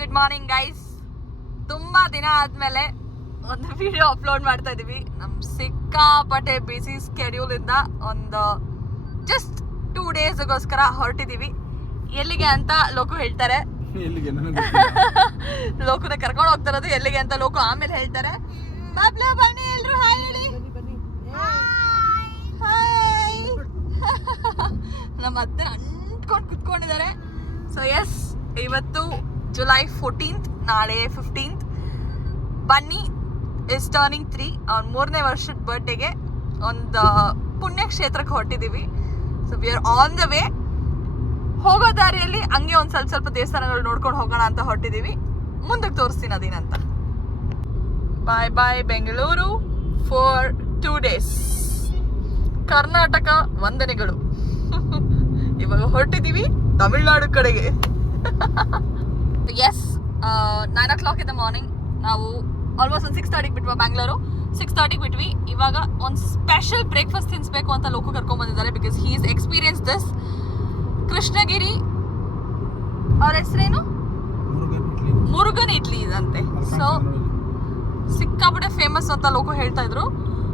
Good morning guys. ತುಂಬಾ ದಿನ ಆದ್ಮೇಲೆ ಒಂದು ವಿಡಿಯೋ ಅಪ್ಲೋಡ್ ಮಾಡ್ತಾ ಇದೀವಿ. ನಮ್ ಸಿಕ್ಕಾಪಟ್ಟೆ ಬಿಸಿ ಸ್ಕೆಡ್ಯೂಲ್ ಇಂದ ಒಂದು ಜಸ್ಟ್ 2 ಡೇಸ್ಗೋಸ್ಕರ ಹೊರಟಿದೀವಿ. ಎಲ್ಲಿಗೆ ಅಂತ ಲೋಕು ಹೇಳ್ತಾರೆ. ಲೋಕನ ಕರ್ಕೊಂಡು ಹೋಗ್ತಾರದು ಎಲ್ಲಿಗೆ ಅಂತ ಲೋಕು ಆಮೇಲೆ ಹೇಳ್ತಾರೆ. ಬನ್ನಿ ಎಲ್ರು ಹಾಯ್ ಹೇಳಿ. ನಮ್ಮ ಅತ್ತೆ ಅಂಟ್ಕೊಂಡು ಕುತ್ಕೊಂಡಿದ್ದಾರೆ. ಸೊ ಎಸ್, ಇವತ್ತು ಜುಲೈ 14th, ನಾಳೆ 15th. ಬನ್ನಿ ಇಸ್ ಟರ್ನಿಂಗ್ 3. ಅವ್ನ 3ನೇ ವರ್ಷದ ಬರ್ಡೇಗೆ ಒಂದು ಪುಣ್ಯಕ್ಷೇತ್ರಕ್ಕೆ ಹೊರಟಿದ್ದೀವಿ. So we are on the way. ಹೋಗೋ ದಾರಿಯಲ್ಲಿ ಹಂಗೆ ಒಂದು ಸ್ವಲ್ಪ ದೇವಸ್ಥಾನಗಳು ನೋಡ್ಕೊಂಡು ಹೋಗೋಣ ಅಂತ ಹೊರಟಿದ್ದೀವಿ. ಮುಂದಕ್ಕೆ ತೋರಿಸ್ತೀನಿ ಅದೇನಂತ. Bye bye Bengaluru for 2 days. Karnataka ವಂದನೆಗಳು. ಇವಾಗ ಹೊರಟಿದ್ದೀವಿ ತಮಿಳ್ನಾಡು ಕಡೆಗೆ. Yes, 9 o'clock in the morning. ನಾವು ಆಲ್ಮೋಸ್ಟ್ ಒಂದು 6:30 ಬಿಟ್ವಾ ಬ್ಯಾಂಗ್ಳೂರು. 6:30 ಬಿಟ್ವಿ. ಇವಾಗ ಒಂದು ಸ್ಪೆಷಲ್ ಬ್ರೇಕ್ಫಾಸ್ಟ್ ತಿನ್ನಿಸ್ಬೇಕು ಅಂತ ಲೋಕು ಕರ್ಕೊಂಡ್ ಬಂದಿದ್ದಾರೆ. Because he is experience this. Krishnagiri ಅವ್ರ ಹೆಸರೇನು, ಮುರುಗನ್ ಇಡ್ಲಿ ಇದಂತೆ. ಸೊ ಸಿಕ್ಕಾಪಟ್ಟೆ ಫೇಮಸ್ ಅಂತ ಲೋಕು ಹೇಳ್ತಾ ಇದ್ರು.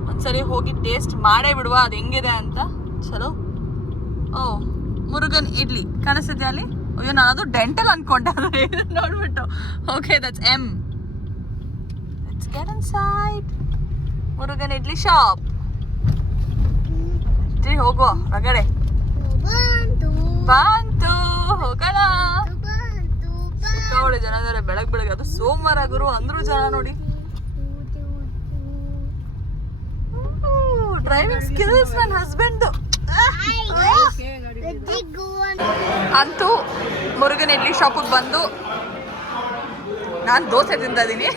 ಒಂದ್ಸರಿ ಹೋಗಿ ಟೇಸ್ಟ್ ಮಾಡೇ ಬಿಡುವ ಅದು ಹೆಂಗಿದೆ ಅಂತ. ಚಲೋ. ಓ, ಮುರುಗನ್ ಇಡ್ಲಿ ಕಾಣಿಸ್ತಿದ್ಯಾ ಅಲ್ಲಿ? ಅಯ್ಯೋ, ನಾನು ಅದು ಡೆಂಟಲ್ ಅನ್ಕೊಂಡೆ ನೋಡ್ಬಿಟ್ಟು. Okay, that's M. Let's get inside Murugan idli shop. ಹೋಗುವ ಹೊರಗಡೆ. ಬಂತು, ಹೋಗೋಣ. ಸಿಕ್ಕಾಪಟ್ಟೆ ಜನ ಇದಾರೆ ಬೆಳಗ್ಗೆ. ಅದು ಸೋಮವಾರ ಗುರು ಅಂದ್ರು ಜನ ನೋಡಿ. ಡ್ರೈವಿಂಗ್ ಸ್ಕಿಲ್ಸ್ ನನ್ನ ಹಸ್ಬೆಂಡ್ ಅಂತೂ. ಮುರುಗನ್ ಇಡ್ಲಿ ಶಾಪಿಗೆ ಬಂದು ನಾನು ದೋಸೆ ತಿಂತಾ ಇದ್ದೀನಿ.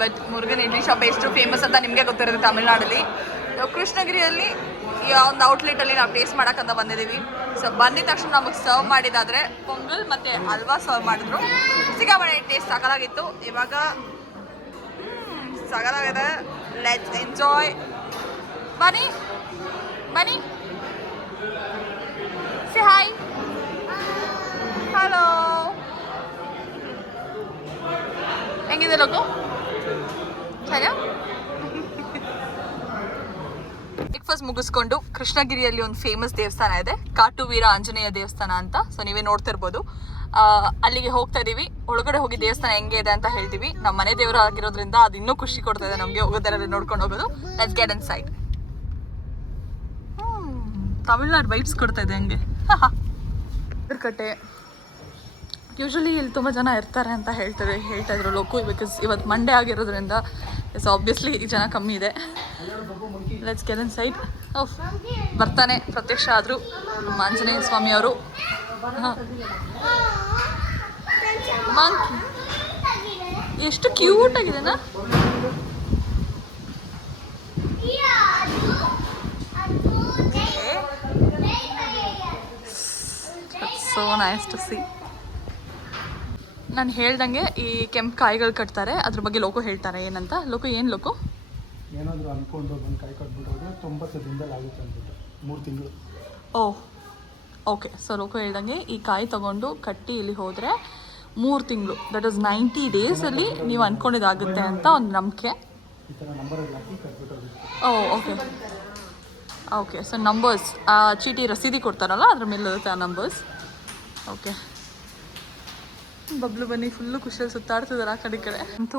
ಬಟ್ ಮುರುಗನ್ ಇಡ್ಲಿ ಶಾಪ್ ಎಷ್ಟು ಫೇಮಸ್ ಅಂತ ನಿಮಗೆ ಗೊತ್ತಿರುತ್ತೆ ತಮಿಳ್ನಾಡಲ್ಲಿ. ಕೃಷ್ಣಗಿರಿಯಲ್ಲಿ ಒಂದು ಔಟ್ಲೆಟಲ್ಲಿ ನಾವು ಟೇಸ್ಟ್ ಮಾಡೋಕ್ಕಂತ ಬಂದಿದ್ದೀವಿ. ಸೊ ಬಂದಿದ ತಕ್ಷಣ ನಮಗೆ ಸರ್ವ್ ಮಾಡಿದಾದರೆ ಪೊಂಗಲ್ ಮತ್ತು ಹಲ್ವಾ ಸರ್ವ್ ಮಾಡಿದ್ರು. ಸಿಕ್ಕಾಪಟ್ಟೆ ಟೇಸ್ಟ್ ಸಕಲಾಗಿತ್ತು. ಇವಾಗ ಸಕಲಾಗಿದೆ. Let's enjoy. ಬನ್ನಿ ಬನ್ನಿ, ಸೇ ಹಾಯ್. ಹಲೋ, ಹೆಂಗಿದೆ ಲೋಕು? ಸರಿ. ಬ್ರೇಕ್ಫಾಸ್ಟ್ ಮುಗಿಸ್ಕೊಂಡು ಕೃಷ್ಣಗಿರಿಯಲ್ಲಿ ಒಂದು ಫೇಮಸ್ ದೇವಸ್ಥಾನ ಇದೆ, ಕಾಟುವೀರ ಆಂಜನೇಯ ದೇವಸ್ಥಾನ ಅಂತ. ಸೊ ನೀವೇ ನೋಡ್ತಿರ್ಬೋದು. ಅಲ್ಲಿಗೆ ಹೋಗ್ತಾ ಇದೀವಿ. ಒಳಗಡೆ ಹೋಗಿ ದೇವಸ್ಥಾನ ಹೆಂಗೆ ಇದೆ ಅಂತ ಹೇಳ್ತೀವಿ. ನಮ್ಮ ಮನೆ ದೇವರು ಆಗಿರೋದ್ರಿಂದ ಅದು ಇನ್ನೂ ಖುಷಿ ಕೊಡ್ತಾ ಇದೆ ನಮಗೆ ಹೋಗೋದರಲ್ಲಿ ನೋಡ್ಕೊಂಡು ಹೋಗೋದು. Let's get inside. Tamil Nadu vibes ಕೊಡ್ತಾ ಇದೆ ಹಂಗೆ. ಕಟ್ಟೆ ಯೂಶ್ವಲಿ ಇಲ್ಲಿ ತುಂಬ ಜನ ಇರ್ತಾರೆ ಅಂತ ಹೇಳ್ತಾ ಇದ್ರು ಲೋಕು. ಬಿಕಾಸ್ ಇವತ್ತು ಮಂಡೇ ಆಗಿರೋದ್ರಿಂದ ಎಸ್ ಆಬ್ವಿಯಸ್ಲಿ ಈ ಜನ ಕಮ್ಮಿ ಇದೆ. Let's get inside. ಓಹ್, ಬರ್ತಾನೆ ಪ್ರತ್ಯಕ್ಷ ಆದರು ನಮ್ಮ ಆಂಜನೇಯ ಸ್ವಾಮಿ ಅವರು. ಮಂಕಿ ಎಷ್ಟು ಕ್ಯೂಟ್ ಆಗಿದೆನಾ. So nice to see. ನಾನು ಹೇಳ್ದಂಗೆ ಈ ಕೆಂಪು ಕಾಯಿಗಳು ಕಟ್ತಾರೆ, ಅದ್ರ ಬಗ್ಗೆ ಲೋಕು ಹೇಳ್ತಾರೆ ಏನಂತ. ಲೋಕು ಏನು ಲೋಕು? ಏನಾದರೂ ಅಂದ್ಕೊಂಡು ಬಂದು ಕಾಯಿ ಕಟ್ಬಿಟ್ಟೋದ್ರೆ 90 ದಿನದಲ್ಲಿ ಆಗುತ್ತೆ ಅಂದ್ಬಿಟ್ಟು 3 ತಿಂಗಳು. ಓಹ್, ಓಕೆ. ಸೊ ಲೋಕು ಹೇಳ್ದಂಗೆ ಈ ಕಾಯಿ ತೊಗೊಂಡು ಕಟ್ಟಿ ಇಲ್ಲಿ ಹೋದರೆ 3 ತಿಂಗಳು, ದಟ್ ಇಸ್ 90 ಡೇಸಲ್ಲಿ ನೀವು ಅಂದ್ಕೊಂಡಿದ್ದಾಗುತ್ತೆ ಅಂತ ಒಂದು ನಂಬಿಕೆ. ಈ ಥರ ನಂಬರಲ್ಲಿ ಹಾಕಿ ಕಟ್ಬಿಟ್ಟೋದು. ಓಹ್, ಓಕೆ ಓಕೆ. ಸೊ ನಂಬರ್ಸ್, ಆ ಚೀಟಿ ರಸೀದಿ ಕೊಡ್ತಾರಲ್ಲ ಅದ್ರ ಮೇಲೆ ಇರುತ್ತೆ ಆ ನಂಬರ್ಸ್. ಓಕೆ. ಬಬ್ಲು ಬನ್ನಿ ಫುಲ್ಲು ಖುಷಿಯಲ್ಲಿ ಸುತ್ತಾಡ್ತಿದ್ದಾರೆ ಆ ಕಡೆ ಕಡೆ. ಅಂತೂ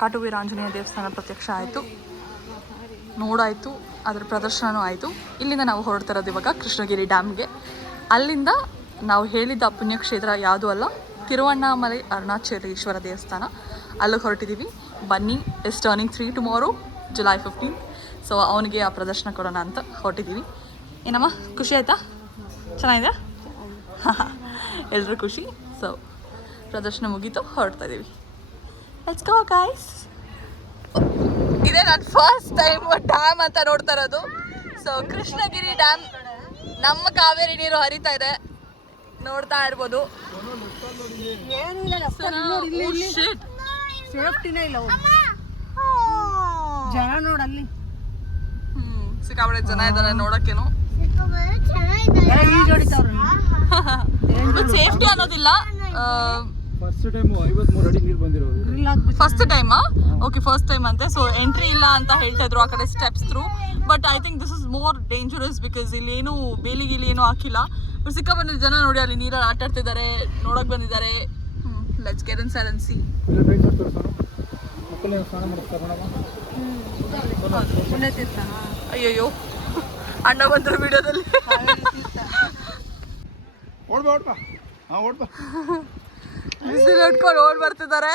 ಕಾಟುವೀರ ಆಂಜನೇಯ ದೇವಸ್ಥಾನ ಪ್ರತ್ಯಕ್ಷ ಆಯಿತು, ನೋಡಾಯಿತು, ಅದರ ಪ್ರದರ್ಶನವೂ ಆಯಿತು. ಇಲ್ಲಿಂದ ನಾವು ಹೊರಡ್ತಿರೋದು ಇವಾಗ ಕೃಷ್ಣಗಿರಿ ಡ್ಯಾಮ್ಗೆ. ಅಲ್ಲಿಂದ ನಾವು ಹೇಳಿದ್ದ ಪುಣ್ಯಕ್ಷೇತ್ರ ಯಾವುದೂ ಅಲ್ಲ, ತಿರುವಣ್ಣಾಮಲೈ ಅರುಣಾಚಲೇಶ್ವರ ದೇವಸ್ಥಾನ. ಅಲ್ಲಿಗೆ ಹೊರಟಿದ್ದೀವಿ. ಬನ್ನಿ is turning 3 tomorrow, July 15th. So ಅವನಿಗೆ ಆ ಪ್ರದರ್ಶನ ಕೊಡೋಣ ಅಂತ ಹೊರಟಿದ್ದೀವಿ. ಏನಮ್ಮ ಖುಷಿ ಆಯಿತಾ? ಚೆನ್ನಾಗಿದೆ. ಎಲ್ಲರೂ ಖುಷಿ. ಸೊ ಪ್ರದರ್ಶನ ಮುಗೀತು, ಹೊರಡ್ತಾ ಇದ್ದೀವಿ. Let's go guys. ಇದೇ ನಾನು ಫಸ್ಟ್ ಟೈಮ್ ಡ್ಯಾಮ್ ಅಂತ ನೋಡ್ತಾ ಇರೋದು. ಸೊ ಕೃಷ್ಣಗಿರಿ ಡ್ಯಾಮ್, ನಮ್ಮ ಕಾವೇರಿ ನೀರು ಹರಿತಾ ಇದೆ, ನೋಡ್ತಾ ಇರ್ಬೋದು. ಸೇಫ್ಟಿನೇ ಇಲ್ಲ, ಜನ ನೋಡಲ್ಲಿ. ಸಿಕ್ಕಾಪಟ್ಟೆ ಜನ ಇದ್ದಾರೆ ನೋಡಕ್ಕೇನು. ಈ ಜೋಡಿತವ್ರು ಸೇಫ್ಟಿ ಅನ್ನೋದಿಲ್ಲ, ಫಸ್ಟ್ ಟೈಮ್ 53 ಅಡಿ ನೀರು ಬಂದಿರೋದು. ಫಸ್ಟ್ ಟೈಮಾ? ಓಕೆ, ಫಸ್ಟ್ ಟೈಮ್ ಅಂತೆ. ಸೊ ಎಂಟ್ರಿ ಇಲ್ಲ ಅಂತ ಹೇಳ್ತಾ ಇದ್ರು ಆ ಕಡೆ steps through. But I think this is more dangerous because ಇಲ್ಲಿ ಏನು ಬೇಲಿ ಗೀಲಿ ಏನೂ ಹಾಕಿಲ್ಲ. ಬಟ್ ಸಿಕ್ಕಾಪಟ್ಟೆ ಜನ ನೋಡಿ ಅಲ್ಲಿ ನೀರಲ್ಲಿ ಆಟ ಆಡ್ತಿದ್ದಾರೆ, ನೋಡಕ್ ಬಂದಿದ್ದಾರೆ. Let's get inside and C. ಮಕ್ಕಳನ್ನ ಸ್ನಾನ ಮಾಡಿಸ್ತಾರೆ ಅಯ್ಯಯ್ಯೋ, ಅಣ್ಣ ಬಂದ್ರು ವಿಡಿಯೋದಲ್ಲಿ. ಬಿಸಿಲು ಹೊಡ್ಕೊಂಡು ಓಡ್ ಬರ್ತಿದ್ದಾರೆ.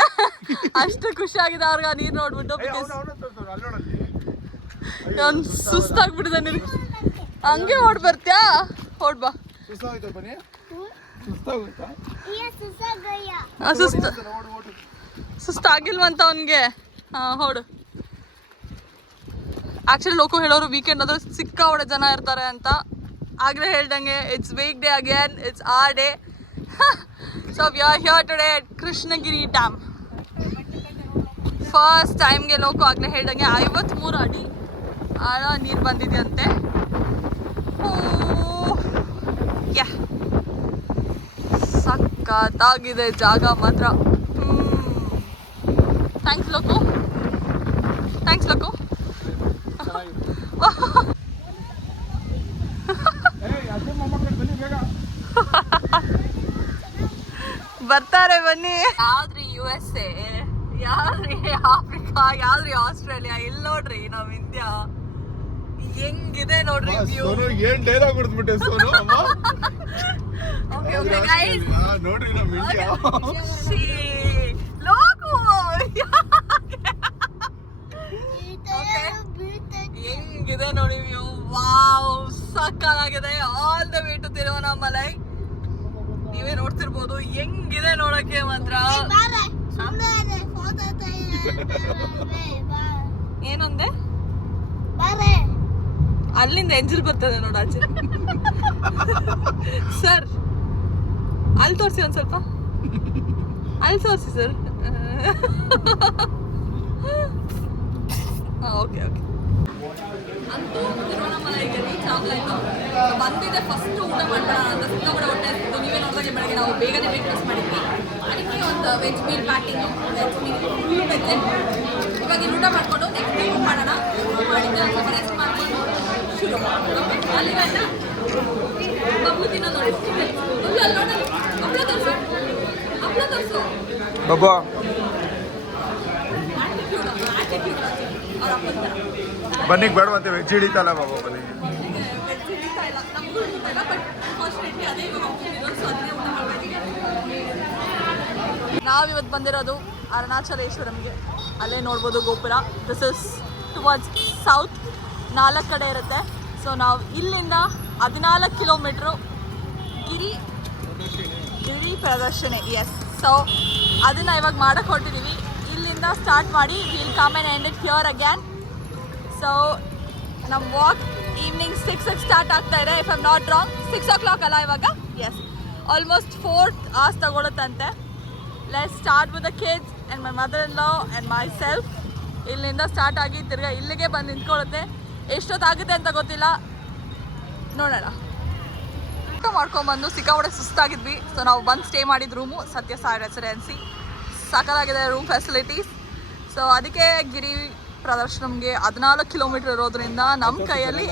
ಅಷ್ಟು ಖುಷಿ ಆಗಿದೆ ಅವ್ರಿಗೆ ಆ ನೀರು ನೋಡ್ಬಿಟ್ಟು. ಅವ್ನು ಸುಸ್ತಾಗ್ಬಿಟ್ಟಿದೆ ನೀನು. ಹಂಗೆ ಓಡ್ ಬರ್ತ್ಯಾ? ಓಡ್ ಬಾ. ಸುಸ್ತಾಗಿಲ್ವಂತ ಅವನ್ಗೆ. ಹೊಡು. ಆಕ್ಚುಲಿ ಲೋಕೋ ಹೇಳೋರು ವೀಕೆಂಡ್ ಆದ್ರೆ ಸಿಕ್ಕಾಪಟ್ಟೆ ಜನ ಇರ್ತಾರೆ ಅಂತ. ಆಗ್ಲೇ ಹೇಳ್ದಂಗೆ it's weekday again, it's our day. So we are here today at Krishnagiri dam. First ಟೈಮ್ಗೆ ಲೋಕೋ ಆಗ್ಲೇ ಹೇಳ್ದಂಗೆ 53 ಅಡಿ ಆಳ ನೀರು ಬಂದಿದೆಯಂತೆ. ಯಾ, ಸಕ್ಕತ್ತಾಗಿದೆ ಜಾಗ ಮಾತ್ರ. Thanks Loko, thanks Loko. ಬರ್ತಾರೆ ಬನ್ನಿ. ಯಾವ್ದ್ರಿ USA, ಯಾವ್ದ್ರಿ ಆಫ್ರಿಕಾ, ಯಾವ್ದ್ರಿ ಆಸ್ಟ್ರೇಲಿಯಾ? ಇಲ್ಲಿ ನೋಡ್ರಿ ನಮ್ ಇಂಡಿಯಾ ಹೆಂಗಿದೆ ನೋಡ್ರಿ ವ್ಯೂ. ಏನ್ ಡೈಲಾಗ್ ಹೊಡೆದ್ಬಿಟ್ಟೆ ಸೋನು. ಓಕೆ ಓಕೆ ಗೈಸ್, ನೋಡ್ರಿ ನಮ್ ಇಂಡಿಯಾ ಲೋಕೋ ಹೆಂಗಿದೆ ನೋಡಿ ವ್ಯೂ. ವಾವ್, ಸಕ್ಕತ್ತಾಗಿದೆ. All the way to Tiruvannamalai. ನೀವೇ ನೋಡ್ತಿರ್ಬೋದು ಹೆಂಗಿದೆ ನೋಡಕ್ಕೆ ಮಾತ್ರ. ಏನಂದೆ? ಅಲ್ಲಿಂದ ಎಂಜಲ್ ಬರ್ತದೆ ನೋಡ ಆಚೆ. ಸರ್ ಅಲ್ಲಿ ತೋರಿಸಿ ಒಂದ್ ಸ್ವಲ್ಪ, ಅಲ್ಲಿ ತೋರಿಸಿ ಸರ್. Okay okay. ಅಂತೂ ತಿರುವಣ್ಣಾಮಲೈಗೆ ರೀಚ್ ಆಗ್ಲಾಯ್ತು. ಬಂದಿದೆ ಫಸ್ಟ್ ಊಟ ಮಾಡೋಣ ಅಂತ ಸಿಕ್ಕಾಪಟ್ಟೆ ಹೊಟ್ಟೆ ಹಸಿತು. ನೀವೇ ನೋಡಿದಾಗೆ ಬೆಳಗ್ಗೆ ನಾವು ಬೇಗನೆ ಬ್ರೇಕ್ಫಾಸ್ಟ್ ಮಾಡಿದ್ವಿ. ಅದಕ್ಕೆ ಒಂದು veg meal packing, veg meal full veg. ಇವಾಗ ಇಲ್ಲಿ ಊಟ ಮಾಡಿಕೊಂಡು ನೆಕ್ಸ್ಟ್ ಊಟ ಮಾಡೋಣ. ಮಾಡಿದ್ದೆ ಒಂದು ಸ್ವಲ್ಪ ರೆಸ್ಟ್ ಮಾಡಿಕೊಂಡು ಶುರು. ಓಕೆ, ಅಲ್ಲಿ ಗಂಟ ಬಬ್ಲು ತಿನ್ನೋ ನೋಡಿ. ಬಬ್ಲು ಅಲ್ಲಿ ನೋಡಿ, ಹಪ್ಪಳ ತೋರಿಸು, ಹಪ್ಪಳ ತೋರಿಸು. ಬಾಬಾ ಆಟಿಟ್ಯೂಡ್ ಅವ್ರ ಅಪ್ಪನ ಥರ. ಬನ್ನಿಗೆ ಬೇಡವಂತೆ ವೆಜ್ ಹಿಡಿತಲ್ಲ ಬಾಬಾ ಬನ್ನಿಗೆ. ನಾವಿವತ್ತು ಬಂದಿರೋದು ಅರುಣಾಚಲೇಶ್ವರಂಗೆ. ಅಲ್ಲೇ ನೋಡ್ಬೋದು ಗೋಪುರ. This is towards south. 4 ಕಡೆ ಇರುತ್ತೆ. ಸೊ ನಾವು ಇಲ್ಲಿಂದ 14 ಕಿಲೋಮೀಟ್ರು ಗಿರಿ ಪ್ರದರ್ಶನೆ. ಎಸ್, ಸೊ ಅದನ್ನು ಇವಾಗ ಮಾಡಕ್ಕೆ ಹೊರಟಿದ್ದೀವಿ. ಇಲ್ಲಿಂದ ಸ್ಟಾರ್ಟ್ ಮಾಡಿ will come and end it here again. So ನಮ್ಮ ವಾಕ್ ಈವ್ನಿಂಗ್ 6ಕ್ಕೆ ಸ್ಟಾರ್ಟ್ ಆಗ್ತಾ ಇದೆ. If I'm not wrong 6 o'clock ಅಲ್ಲ ಇವಾಗ. ಎಸ್, ಆಲ್ಮೋಸ್ಟ್ 4 hours ತಗೊಳುತ್ತಂತೆ. Let's start with the kids and my mother in law and my self. ಇಲ್ಲಿಂದ start ಆಗಿ ತಿರ್ಗಾ ಇಲ್ಲಿಗೆ ಬಂದು ನಿಂತ್ಕೊಳ್ಳುತ್ತೆ. ಎಷ್ಟೊತ್ತಾಗುತ್ತೆ ಅಂತ ಗೊತ್ತಿಲ್ಲ, ನೋಡೋಣ. ಊಟ ಮಾಡ್ಕೊಂಬಂದು ಸಿಕ್ಕಾಪಟ್ಟೆ ಸುಸ್ತಾಗಿದ್ವಿ. ಸೊ ನಾವು ಬಂದು ಸ್ಟೇ ಮಾಡಿದ ರೂಮು ಸತ್ಯಸಾಯಿ ರೆಸಿಡೆನ್ಸಿ. ಸಕಲಾಗಿದೆ ರೂಮ್ ಫೆಸಿಲಿಟೀಸ್. ಸೊ ಅದಕ್ಕೆ ಗಿರಿ ಪ್ರದರ್ಶನಮ್ಗೆ 14 ಕಿಲೋಮೀಟರ್ ಇರೋದ್ರಿಂದ ನಮ್ಮ ಕೈಯಲ್ಲಿ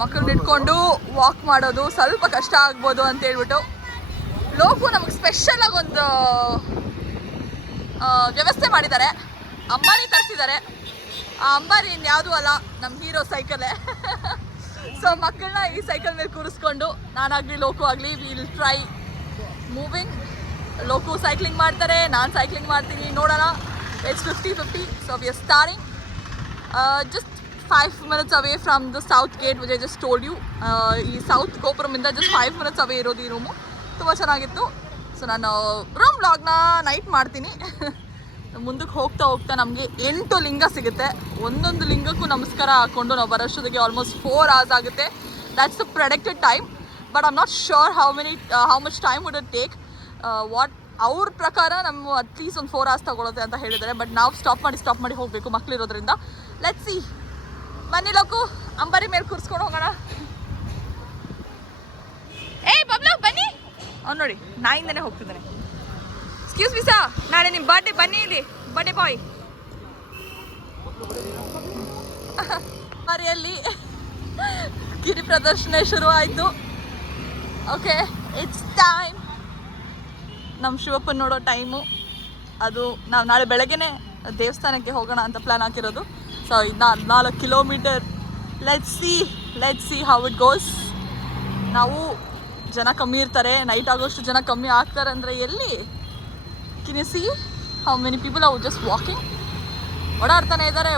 ಮಕ್ಕಳನ್ನ ಇಟ್ಕೊಂಡು ವಾಕ್ ಮಾಡೋದು ಸ್ವಲ್ಪ ಕಷ್ಟ ಆಗ್ಬೋದು ಅಂತ ಹೇಳ್ಬಿಟ್ಟು ಲೋಕು ನಮಗೆ ಸ್ಪೆಷಲಾಗಿ ಒಂದು ವ್ಯವಸ್ಥೆ ಮಾಡಿದ್ದಾರೆ. ಅಂಬಾರಿ ತರಿಸಿದ್ದಾರೆ. ಆ ಅಂಬಾರಿ ಇನ್ಯಾವುದೂ ಅಲ್ಲ, ನಮ್ಮ ಹೀರೋ ಸೈಕಲೇ. ಸೊ ಮಕ್ಕಳನ್ನ ಈ ಸೈಕಲ್ ಮೇಲೆ ಕೂರಿಸ್ಕೊಂಡು ನಾನಾಗಲಿ ಲೋಕು ಆಗಲಿ ವಿಲ್ ಟ್ರೈ ಮೂವಿಂಗ್. ಲೋಕು ಸೈಕ್ಲಿಂಗ್ ಮಾಡ್ತಾರೆ, ನಾನು ಸೈಕ್ಲಿಂಗ್ ಮಾಡ್ತೀನಿ. ನೋಡೋಣ. It's 50-50. So we R starting just 5 minutes away from the south gate which I just told you. ಈ ಸೌತ್ ಗೋಪುರಮಿಂದ ಜಸ್ಟ್ 5 minutes away ಇರೋದು ಈ ರೂಮು. ತುಂಬ ಚೆನ್ನಾಗಿತ್ತು. ಸೊ ನಾನು ರೂಮ್ ವ್ಲಾಗ್ನ ನೈಟ್ ಮಾಡ್ತೀನಿ. ಮುಂದಕ್ಕೆ ಹೋಗ್ತಾ ಹೋಗ್ತಾ ನಮಗೆ 8 ಲಿಂಗ ಸಿಗುತ್ತೆ. ಒಂದೊಂದು ಲಿಂಗಕ್ಕೂ ನಮಸ್ಕಾರ ಹಾಕ್ಕೊಂಡು ನಾವು ಬರೋಷ್ಟೊತ್ತಿಗೆ ಆಲ್ಮೋಸ್ಟ್ 4 hours ಆಗುತ್ತೆ. That's the predicted time. But I am not sure how much time would it take. What ಅವ್ರ ಪ್ರಕಾರ ನಮ್ಮ ಅಟ್ಲೀಸ್ಟ್ ಒಂದು 4 hours ತಗೊಳುತ್ತೆ ಅಂತ ಹೇಳಿದ್ದಾರೆ. ಬಟ್ ನಾವು ಸ್ಟಾಪ್ ಮಾಡಿ ಹೋಗಬೇಕು ಮಕ್ಕಳಿರೋದ್ರಿಂದ. Let's see. ಬನ್ನಿ ಲೋಕು, ಅಂಬಾರಿ ಮೇಲೆ ಕೂರಿಸ್ಕೊಂಡು ಹೋಗೋಣ. ಏಯ್ ಬಬ್ಲು ಬನ್ನಿ. ಅವ್ನು ನೋಡಿ ನಾಯಿಂದನೇ ಹೋಗ್ತಿದ್ದಾನೆ. ಎಕ್ಸ್ಕ್ಯೂಸ್ ಮಿ ಸಾ, ನಾಳೆ ನಿಮ್ಮ ಬರ್ಡೇ, ಬನ್ನಿ ಇಲ್ಲಿ, ಬರ್ಡೇ ಬಾಯ್. ಮಾರಿಯಲ್ಲಿ ಗಿರಿ ಪ್ರದರ್ಶನ ಶುರು ಆಯಿತು. Okay, it's time. ನಮ್ಮ ಶಿವಪ್ಪನ ನೋಡೋ ಟೈಮು ಅದು. ನಾವು ನಾಳೆ ಬೆಳಗ್ಗೆನೇ ದೇವಸ್ಥಾನಕ್ಕೆ ಹೋಗೋಣ ಅಂತ ಪ್ಲ್ಯಾನ್ ಹಾಕಿರೋದು. ಸೊ ಇದು 4 kilometre. Let's see how it goes. ನಾವು ಜನ ಕಮ್ಮಿ ಇರ್ತಾರೆ, ನೈಟ್ ಆಗೋಷ್ಟು ಜನ ಕಮ್ಮಿ ಆಗ್ತಾರೆ ಅಂದರೆ ಎಲ್ಲಿ? Can you see how many people are just walking? ಓಡಾಡ್ತಾನೆ ಇದ್ದಾರೆ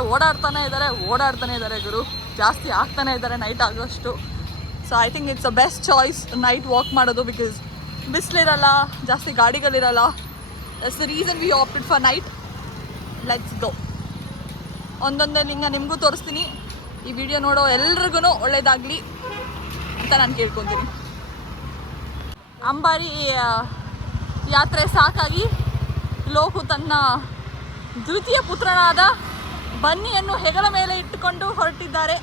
ಗುರು. ಜಾಸ್ತಿ ಆಗ್ತಾನೆ ಇದ್ದಾರೆ ನೈಟ್ ಆಗೋಷ್ಟು. So I think it's a best choice night walk ಮಾಡೋದು, ಬಿಕಾಸ್ ಬಿಸಿಲಿರಲ್ಲ, ಜಾಸ್ತಿ ಗಾಡಿಗಳಿರಲ್ಲ. That's the reason we opted for night. Let's go. ಒಂದೊಂದೇ ನಿಮಗೂ ತೋರಿಸ್ತೀನಿ. ಈ ವಿಡಿಯೋ ನೋಡೋ ಎಲ್ರಿಗೂ ಒಳ್ಳೇದಾಗಲಿ ಅಂತ ನಾನು ಕೇಳ್ಕೊತೀನಿ. ಅಂಬಾರಿ ಯಾತ್ರೆ ಸಾಕಾಗಿ ಲೋಕು ತನ್ನ ದ್ವಿತೀಯ ಪುತ್ರನಾದ ಬನ್ನಿಯನ್ನು ಹೆಗಲ ಮೇಲೆ ಇಟ್ಟುಕೊಂಡು ಹೊರಟಿದ್ದಾರೆ.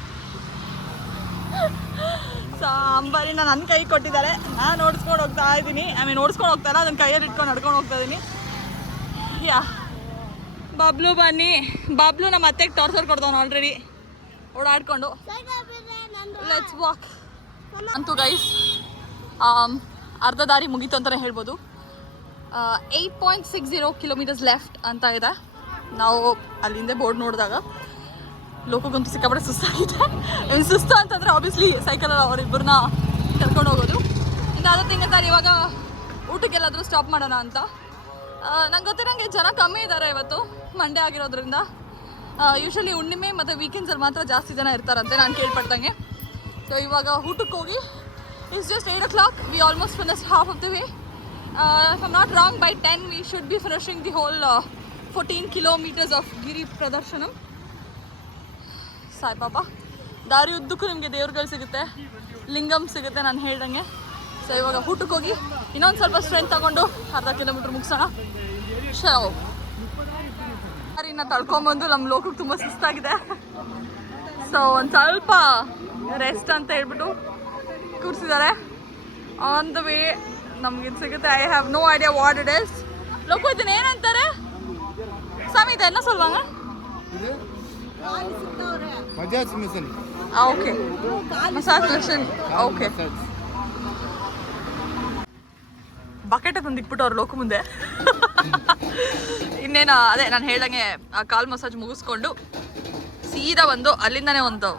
ಸೊ ಅಂಬಾರಿನ ನನ್ನ ಕೈ ಕೊಟ್ಟಿದ್ದಾರೆ, ನಾನು ಓಡಿಸ್ಕೊಂಡು ಹೋಗ್ತಾ ಇದ್ದೀನಿ. ಓಡಿಸ್ಕೊಂಡು ಹೋಗ್ತಾ ಇಲ್ಲ, ಅದನ್ನು ಕೈಯಲ್ಲಿ ಇಟ್ಕೊಂಡು ನಡ್ಕೊಂಡು ಹೋಗ್ತಾ ಇದ್ದೀನಿ. ಯಾ ಬಬ್ಲು ಬನ್ನಿ. ಬಬ್ಲು ನಮ್ಮ ಅತ್ತೆಗೆ ಟಾರ್ಚರ್ ಕೊಡ್ತಾವನು ಆಲ್ರೆಡಿ ಓಡಾಡ್ಕೊಂಡು. Let's walk. ಅಂತೂ ಗೈಸ್ ಅರ್ಧ ದಾರಿ ಮುಗೀತು ಅಂತಲೇ ಹೇಳ್ಬೋದು. 8.60 ಕಿಲೋಮೀಟರ್ಸ್ ಲೆಫ್ಟ್ ಅಂತ ಇದೆ. ನಾವು ಅಲ್ಲಿಂದ ಬೋರ್ಡ್ ನೋಡಿದಾಗ ಲೋಕಕ್ಕಂತೂ ಸಿಕ್ಕಾಪಟ್ಟೆ ಸುಸ್ತಾಗಿದೆ. ಸುಸ್ತು ಅಂತಂದರೆ ಆಬ್ವಿಯಸ್ಲಿ ಸೈಕಲಲ್ಲಿ ಅವರಿಬ್ಬರನ್ನ ಕರ್ಕೊಂಡು ಹೋಗೋದು. ಇನ್ನು ಅದೇ ತಿಂಗಂತಾರೆ ಇವಾಗ ಊಟಕ್ಕೆಲ್ಲಾದರೂ ಸ್ಟಾಪ್ ಮಾಡೋಣ ಅಂತ. ನಂಗೆ ಗೊತ್ತಿರೋಂಗೆ ಜನ ಕಮ್ಮಿ ಇದ್ದಾರೆ ಇವತ್ತು, ಮಂಡೇ ಆಗಿರೋದ್ರಿಂದ. ಯೂಶ್ವಲಿ ಹುಣ್ಣಿಮೆ ಮತ್ತು ವೀಕೆಂಡ್ಸಲ್ಲಿ ಮಾತ್ರ ಜಾಸ್ತಿ ಜನ ಇರ್ತಾರಂತೆ ನಾನು ಕೇಳ್ಪಟ್ಟಂಗೆ. ಸೊ ಇವಾಗ ಊಟಕ್ಕೆ ಹೋಗಿ it's just 8 o'clock. We almost finished half of the way. If I'm not wrong, by 10 we should be finishing the whole 14 kilometres of giri pradakshina. Saibaba ದಾರಿ ಉದ್ದಕ್ಕೂ ನಿಮಗೆ ದೇವ್ರುಗಳು ಸಿಗುತ್ತೆ, ಲಿಂಗಮ್ ಸಿಗುತ್ತೆ ನಾನು ಹೇಳ್ದಂಗೆ. ಸೊ ಇವಾಗ ಊಟಕ್ಕೆ ಹೋಗಿ ಇನ್ನೊಂದು ಸ್ವಲ್ಪ ಸ್ಟ್ರೆಂತ್ ತಗೊಂಡು ಅರ್ಧ ಕಿಲೋಮೀಟ್ರ್ ಮುಗಿಸೋಣ. ಶೋ ದಾರಿನ ತಳ್ಕೊಂಬಂದು ನಮ್ಮ ಲೋಕಕ್ಕೆ ತುಂಬ ಸುಸ್ತಾಗಿದೆ. ಸೊ ಒಂದು ಸ್ವಲ್ಪ ರೆಸ್ಟ್ ಅಂತ ಹೇಳ್ಬಿಟ್ಟು ಕೂರಿಸಿದ್ದಾರೆ. ಆನ್ ದ ವೇ ನಮ್ಗೆ ಇದು ಸಿಗುತ್ತೆ. I have no idea what it is. Loka ಇದನ್ನ ಏನಂತಾರೆ ಸ್ವಾಮಿ? ಇದು ಎಲ್ಲ ಸೊಲ್ವಾಂಗ? Massage machine. Okay, massage machine. Okay, bucket ತಂದು ಇಟ್ಬಿಟ್ಟು ಅವ್ರು ಲೋಕ ಮುಂದೆ. ಇನ್ನೇನು ಅದೇ ನಾನು ಹೇಳ್ದಂಗೆ ಆ ಕಾಲ್ ಮಸಾಜ್ ಮುಗಿಸ್ಕೊಂಡು ಸೀದಾ ಬಂದು ಅಲ್ಲಿಂದನೇ ಒಂದು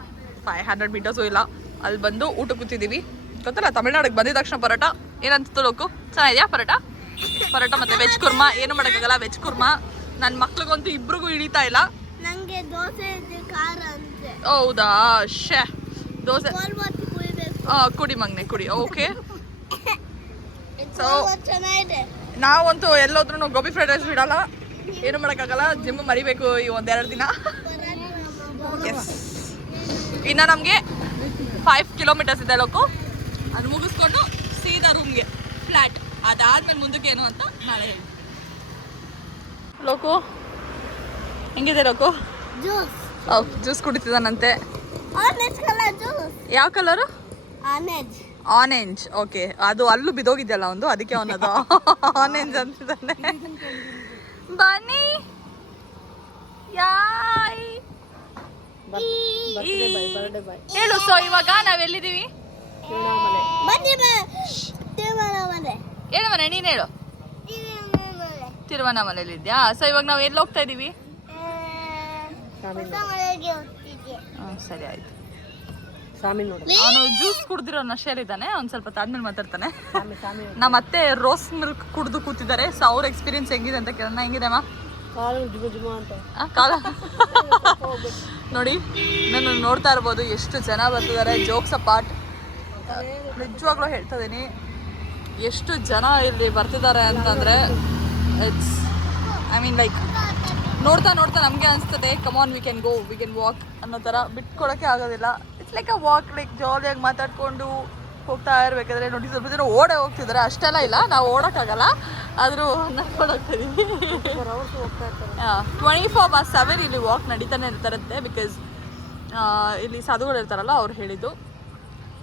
500 ಮೀಟರ್ಸು ಇಲ್ಲ, ಅಲ್ಲಿ ಬಂದು ಊಟ ಕೂತಿದ್ದೀವಿ. ಗೊತ್ತಲ್ಲ, ತಮಿಳ್ನಾಡಿಗೆ ಬಂದಿದ ತಕ್ಷಣ ಪರೋಟ ಏನಂತಿತ್ತು ಲೋಕು? ಚೆನ್ನಾಗಿದೆಯಾ ಪರೋಟ ಮತ್ತು ವೆಜ್ ಕುರ್ಮಾ. ಏನು ಮಾಡೋಕ್ಕಾಗಲ್ಲ, ವೆಜ್ ಕುರ್ಮಾ. ನನ್ನ ಮಕ್ಳಿಗಂತೂ ಇಬ್ರಿಗೂ ಹಿಡಿತಾ ಇಲ್ಲ. ನಂಗೆ ದೋಸೆ ಖಾರ ಅಂತೆ. ಹೌದಾ? ಶೇ ದೋಸೆ ಕುಡಿ ಮಗನೆ ಕುಡಿ. ಓಕೆ, ಸೊ ಚೆನ್ನಾಗಿದೆ. ನಾವಂತೂ ಎಲ್ಲೋದ್ರೂ ಗೋಬಿ ಫ್ರೈಡ್ ರೈಸ್ ಬಿಡಲ್ಲ, ಏನು ಮಾಡೋಕ್ಕಾಗಲ್ಲ. ಜಿಮ್ ಮರಿಬೇಕು ಈ 1-2 ದಿನ. ಎಸ್, ಇನ್ನು ನಮಗೆ 5 ಕಿಲೋಮೀಟರ್ಸ್ ಇದೆ ಲೋಕು. ಅದು ಮುಗಿಸ್ಕೊಂಡು ಸೀದಾ ರೂಮ್ಗೆ ಫ್ಲ್ಯಾಟ್. ಅದಾದ್ಮೇಲೆ ಮುಂದಕ್ಕೆ ಏನು ಅಂತ ನಾಳೆ ಹೇಳಿ. ಲೋಕು ಹೆಂಗಿದೆ ಲೋಕು? ಜ್ಯೂಸ್ ಜ್ಯೂಸ್ ಕುಡಿತಿದ್ದಾನಂತೆ. Orange colour juice. ಯಾವ ಕಲರು? ಆರೆಂಜ್. ಆರೆಂಜ್. ಓಕೆ, ಅದು ಅಲ್ಲೂ ಬಿದ್ದೋಗಿದ್ಯಲ್ಲ ಒಂದು, ಅದಕ್ಕೆ ಅವನದು ಆರೆಂಜ್ ಅಂತಿದ್ದಾನೆ. ಬನ್ನಿ ಯಾಯ್ ಹೇಳು. ಸೊ ಇವಾಗ ನಾವೆಲ್ಲಿದ್ದೀವಿ? ಹೇಳು ಮನೆ, ನೀನು ಹೇಳು. ತಿರುವಣ್ಣಾಮಲೆಯಲ್ಲಿ ಇದೆಯಾ? ಸೊ ಇವಾಗ ನಾವು ಎಲ್ಲಿ ಹೋಗ್ತಾ ಇದ್ದೀವಿ? ಸರಿ ಆಯ್ತು. ಅವನು ಜ್ಯೂಸ್ ಕುಡ್ದಿರೋ ನಶೆಯಲ್ಲಿದ್ದಾನೆ, ಅವ್ನು ಸ್ವಲ್ಪ ತಾದ್ಮೇಲೆ ಮಾತಾಡ್ತಾನೆ. ನಮ್ಮ ಅತ್ತೆ ರೋಸ್ ಮಿಲ್ಕ್ ಕುಡಿದು ಕೂತಿದ್ದಾರೆ. ಸೊ ಅವ್ರ ಎಕ್ಸ್ಪೀರಿಯನ್ಸ್ ಹೆಂಗಿದೆ ಅಂತ ಕೇಳೋಣ. ಹೆಂಗಿದೆಮ್ಮ ಕಾಲ? ನೋಡಿ, ನಾನು ನೋಡ್ತಾ ಇರ್ಬೋದು ಎಷ್ಟು ಜನ ಬರ್ತಿದ್ದಾರೆ. ಜೋಕ್ಸ್ ಅಪಾರ್ಟ್, ನಿಜವಾಗ್ಲೂ ಹೇಳ್ತಾ ಇದ್ದೀನಿ, ಎಷ್ಟು ಜನ ಇಲ್ಲಿ ಬರ್ತಿದ್ದಾರೆ ಅಂತಂದರೆ ಇಟ್ಸ್ ಲೈಕ್ ನೋಡ್ತಾ ನಮಗೆ ಅನಿಸ್ತದೆ ಕಮಾನ್ ವಿ ಕ್ಯಾನ್ ವಾಕ್ ಅನ್ನೋ ಥರ. ಬಿಟ್ಕೊಡೋಕ್ಕೆ ಆಗೋದಿಲ್ಲ. It's like a walk, like ಜಾಲಿಯಾಗಿ ಮಾತಾಡಿಕೊಂಡು ಹೋಗ್ತಾ ಇರಬೇಕಾದ್ರೆ ನೋಡಿ ಸ್ವಲ್ಪ ಜನ ಓಡೇ ಹೋಗ್ತಿದ್ದಾರೆ. ಅಷ್ಟೆಲ್ಲ ಇಲ್ಲ, ನಾವು ಓಡೋಕ್ಕಾಗಲ್ಲ, ಆದರೂ ನಡ್ಕೊಂಡು ಹೋಗ್ತಾಯಿದ್ದೀವಿ. 24/7 ಇಲ್ಲಿ ವಾಕ್ ನಡೀತಾನೆ ಇರ್ತಾರಂತೆ. ಬಿಕಾಸ್ ಇಲ್ಲಿ ಸಾಧುಗಳು ಇರ್ತಾರಲ್ಲ, ಅವ್ರು ಹೇಳಿದ್ದು.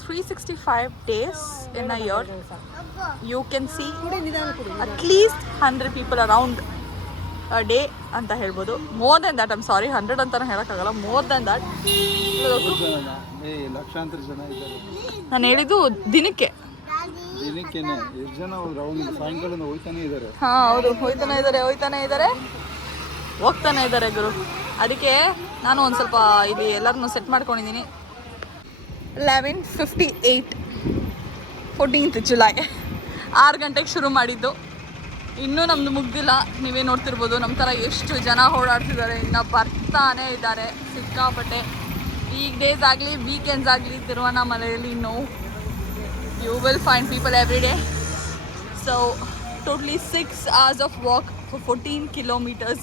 365 days in a year, you can see at least 100 people around a day ಅಂತ ಹೇಳ್ಬೋದು. More than that, I'm sorry, 100 ಅಂತಾನೆ ಹೇಳೋಕ್ಕಾಗಲ್ಲ, ಮೋರ್ ದೆನ್ ದ್ಯಾಟ್. ಲಕ್ಷಾಂತರ ಜನ ಇದ್ದಾರೆ. ನಾನು ಹೇಳಿದ್ದು ದಿನಕ್ಕೆ. ದಿನಕ್ಕೇನೆ ಎಷ್ಟು ಜನ ರೌಂಡ್ ಸಾಯಂಕಾಲದಿಂದ ಹೋಗ್ತಾನೆ ಇದ್ದಾರೆ. ಹಾಂ ಹೌದು, ಹೋಗ್ತಾನೆ ಇದ್ದಾರೆ ಹೋಗ್ತಾನೆ ಇದ್ದಾರೆ ಗುರು. ಅದಕ್ಕೆ ನಾನು ಒಂದು ಸ್ವಲ್ಪ ಇಲ್ಲಿ ಎಲ್ಲರನ್ನೂ ಸೆಟ್ ಮಾಡ್ಕೊಂಡಿದ್ದೀನಿ. 11:58 14th ಜುಲೈ, 6 ಗಂಟೆಗೆ ಶುರು ಮಾಡಿದ್ದು. ಇನ್ನೂ ನಮ್ಮದು ಮುಗ್ದಿಲ್ಲ. ನೀವೇ ನೋಡ್ತಿರ್ಬೋದು ನಮ್ಮ ಥರ ಎಷ್ಟು ಜನ ಓಡಾಡ್ತಿದ್ದಾರೆ, ಇನ್ನು ಬರ್ತಾನೆ ಇದ್ದಾರೆ ಸಿಕ್ಕಾಪಟ್ಟೆ. ವೀಕ್ ಡೇಸ್ ಆಗಲಿ ವೀಕೆಂಡ್ಸ್ ಆಗಲಿ ತಿರುವಣ್ಣಾಮಲೆಯಲ್ಲಿ you will find people every day. So totally 6 hours of walk for 14 kilometers.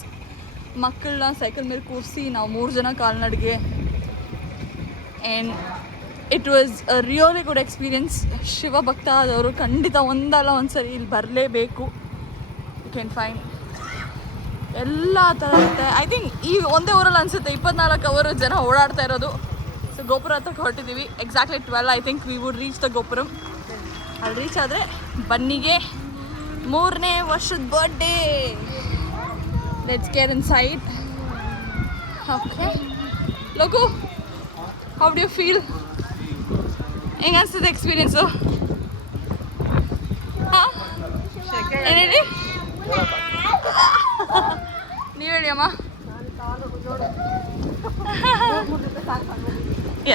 ಮಕ್ಕಳನ್ನ ಸೈಕಲ್ ಮೇಲೆ ಕೂರಿಸಿ ನಾವು 3 ಜನ ಕಾಲ್ನಡಿಗೆ. And it was a really good experience. Shiva ಭಕ್ತ ಆದವರು ಖಂಡಿತ ಒಂದಲ್ಲ ಒಂದು ಸರಿ ಇಲ್ಲಿ ಬರಲೇಬೇಕು. ಯು ಕ್ಯಾನ್ ಫೈಂಡ್ ಎಲ್ಲ ಥರ ಇರುತ್ತೆ. ಐ ಥಿಂಕ್ ಈ ಒಂದೇ ಊರಲ್ಲಿ ಅನಿಸುತ್ತೆ 24 ಅವರು ಜನ ಓಡಾಡ್ತಾ ಇರೋದು. ಸೊ ಗೋಪುರ ಹತ್ರಕ್ಕೆ ಹೊರಟಿದ್ದೀವಿ. Exactly 12 I think we would reach the ಗೋಪುರಂ. ಅಲ್ಲಿ ರೀಚ್ ಆದರೆ ಬನ್ನಿಗೆ 3ನೇ ವರ್ಷದ birthday. Let's get inside. Okay Loku, how do you feel? ಹೆಂಗೆ ಅನಿಸ್ತದೆ ಎಕ್ಸ್ಪೀರಿಯನ್ಸು? ಹಾಂ ಏನು ಹೇಳಿ, ನೀವು ಹೇಳಿ ಅಮ್ಮ.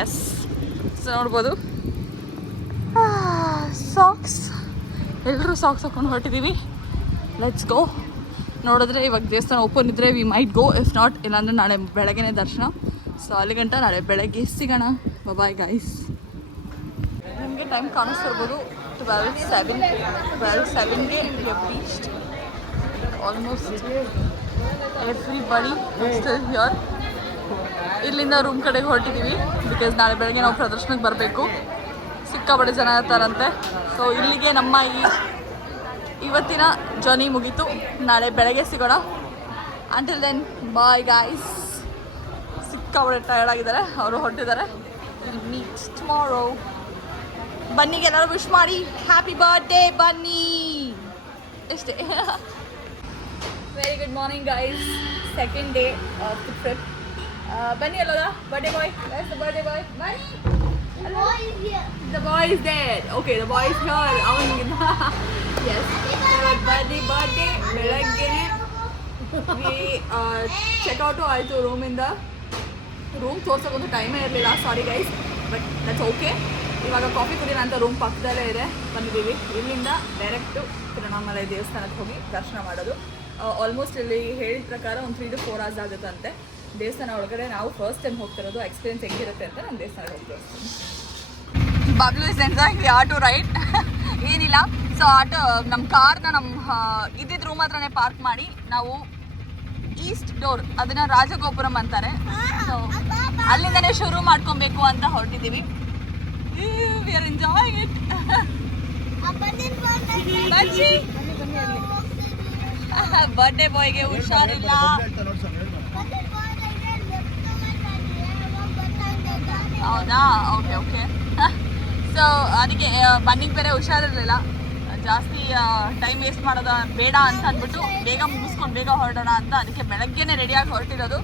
ಎಸ್, ಸೊ ನೋಡ್ಬೋದು ಸಾಕ್ಸ್, ಎಲ್ಲರೂ ಸಾಕ್ಸ್ ಹಾಕೊಂಡು ಹೊರಟಿದ್ದೀವಿ. Let's go. ನೋಡಿದ್ರೆ ಇವಾಗ ದೇವಸ್ಥಾನ ಓಪನ್ ಇದ್ದರೆ we might go, if not ಇಲ್ಲಾಂದರೆ ನಾಳೆ ಬೆಳಗ್ಗೆನೇ ದರ್ಶನ. ಸೊ ಅಲ್ಲಿಗಂಟ ನಾಳೆ ಬೆಳಗ್ಗೆ ಸಿಗೋಣ. Bye guys. ನಿಮಗೆ ಟೈಮ್ ಕಾಣಿಸ್ತಿರ್ಬೋದು 12:07ಗೆ we have reached. Almost everybody still here. ಇಲ್ಲಿಂದ ರೂಮ್ ಕಡೆಗೆ ಹೊರಟಿದ್ದೀವಿ ಬಿಕಾಸ್ ನಾಳೆ ಬೆಳಗ್ಗೆ ನಾವು ಪ್ರದರ್ಶನಕ್ಕೆ ಬರಬೇಕು. ಸಿಕ್ಕಾಪಟ್ಟೆ ಜನ ಇರ್ತಾರಂತೆ. ಸೊ ಇಲ್ಲಿಗೆ ನಮ್ಮ ಇವತ್ತಿನ ಜರ್ನಿ ಮುಗೀತು. ನಾಳೆ ಬೆಳಗ್ಗೆ ಸಿಗೋಣ. Until then bye guys. ಸಿಕ್ಕಾಪಟ್ಟೆ ಟಯರ್ಡ್ ಆಗಿದ್ದಾರೆ, ಅವರು ಹೊರಟಿದ್ದಾರೆ. Will meet tomorrow. ಬನ್ನಿಗೆ ಎಲ್ಲರೂ ವಿಶ್ ಮಾಡಿ ಹ್ಯಾಪಿ ಬರ್ಡೇ ಬನ್ನಿ. ಅಷ್ಟೇ. Very good morning guys. Second day of the trip. Bunny ಅಲ್ಲೋದ birthday boy. Where's the birthday boy? Bunny. The boy is here. The boy is there. Okay, the boy is here. Yes. Birthday. ಬೆಳಗ್ಗೆನೆ ಚೆಕ್ಔಟು ಆಯಿತು ರೂಮಿಂದ. Room ತೋರ್ಸೋಕೊಂದು ಟೈಮೇ ಇರಲಿಲ್ಲ, sorry guys, but that's okay. ಇವಾಗ coffee ಕುಡಿಯೋಣ ಅಂತ room ಪಕ್ಕದಲ್ಲೇ ಇದೆ, ಬಂದಿದ್ದೀವಿ. ಇಲ್ಲಿಂದ ಡೈರೆಕ್ಟು ತಿರುವಣ್ಣಾಮಲೈ ದೇವಸ್ಥಾನಕ್ಕೆ ಹೋಗಿ ದರ್ಶನ ಮಾಡೋದು. ಆಲ್ಮೋಸ್ಟ್ ಇಲ್ಲಿ ಹೇಳಿದ ಪ್ರಕಾರ ಒಂದು 3 to 4 hours ಆಗುತ್ತಂತೆ. ದೇವಸ್ಥಾನ ಒಳಗಡೆ ನಾವು ಫಸ್ಟ್ ಟೈಮ್ ಹೋಗ್ತಿರೋದು. ಎಕ್ಸ್ಪೀರಿಯನ್ಸ್ ಹೆಂಗಿರುತ್ತೆ ಅಂತ ನಾನು ದೇವಸ್ಥಾನಕ್ಕೆ ಹೋಗ್ತೀನಿ. Bablu is enjoying the auto ride. ಏನಿಲ್ಲ, ಸೊ ಆಟೋ ನಮ್ಮ ಕಾರ್ನ ನಮ್ಮ ಇದ್ದಿದ್ದ ರೂಮ್ ಹತ್ರನೇ ಪಾರ್ಕ್ ಮಾಡಿ ನಾವು ಈಸ್ಟ್ ಡೋರ್, ಅದನ್ನು ರಾಜಗೋಪುರಂ ಅಂತಾರೆ, ಸೊ ಅಲ್ಲಿಂದನೇ ಶುರು ಮಾಡ್ಕೊಬೇಕು ಅಂತ ಹೊರಟಿದ್ದೀವಿ. We are enjoying it. Birthday ಬಾಯ್ಗೆ ಹುಷಾರಿಲ್ಲ. ಹೌದಾ? Okay okay. ಸೊ ಅದಕ್ಕೆ ಬನ್ನಿಗೆ ಬೇರೆ ಹುಷಾರಿರಲಿಲ್ಲ. ಜಾಸ್ತಿ ಟೈಮ್ ವೇಸ್ಟ್ ಮಾಡೋದು ಬೇಡ ಅಂತ ಅಂದ್ಬಿಟ್ಟು ಬೇಗ ಮುಗಿಸ್ಕೊಂಡು ಬೇಗ ಹೊರಡೋಣ ಅಂತ ಅದಕ್ಕೆ ಬೆಳಗ್ಗೆನೇ ರೆಡಿಯಾಗಿ ಹೊರಟಿರೋದು.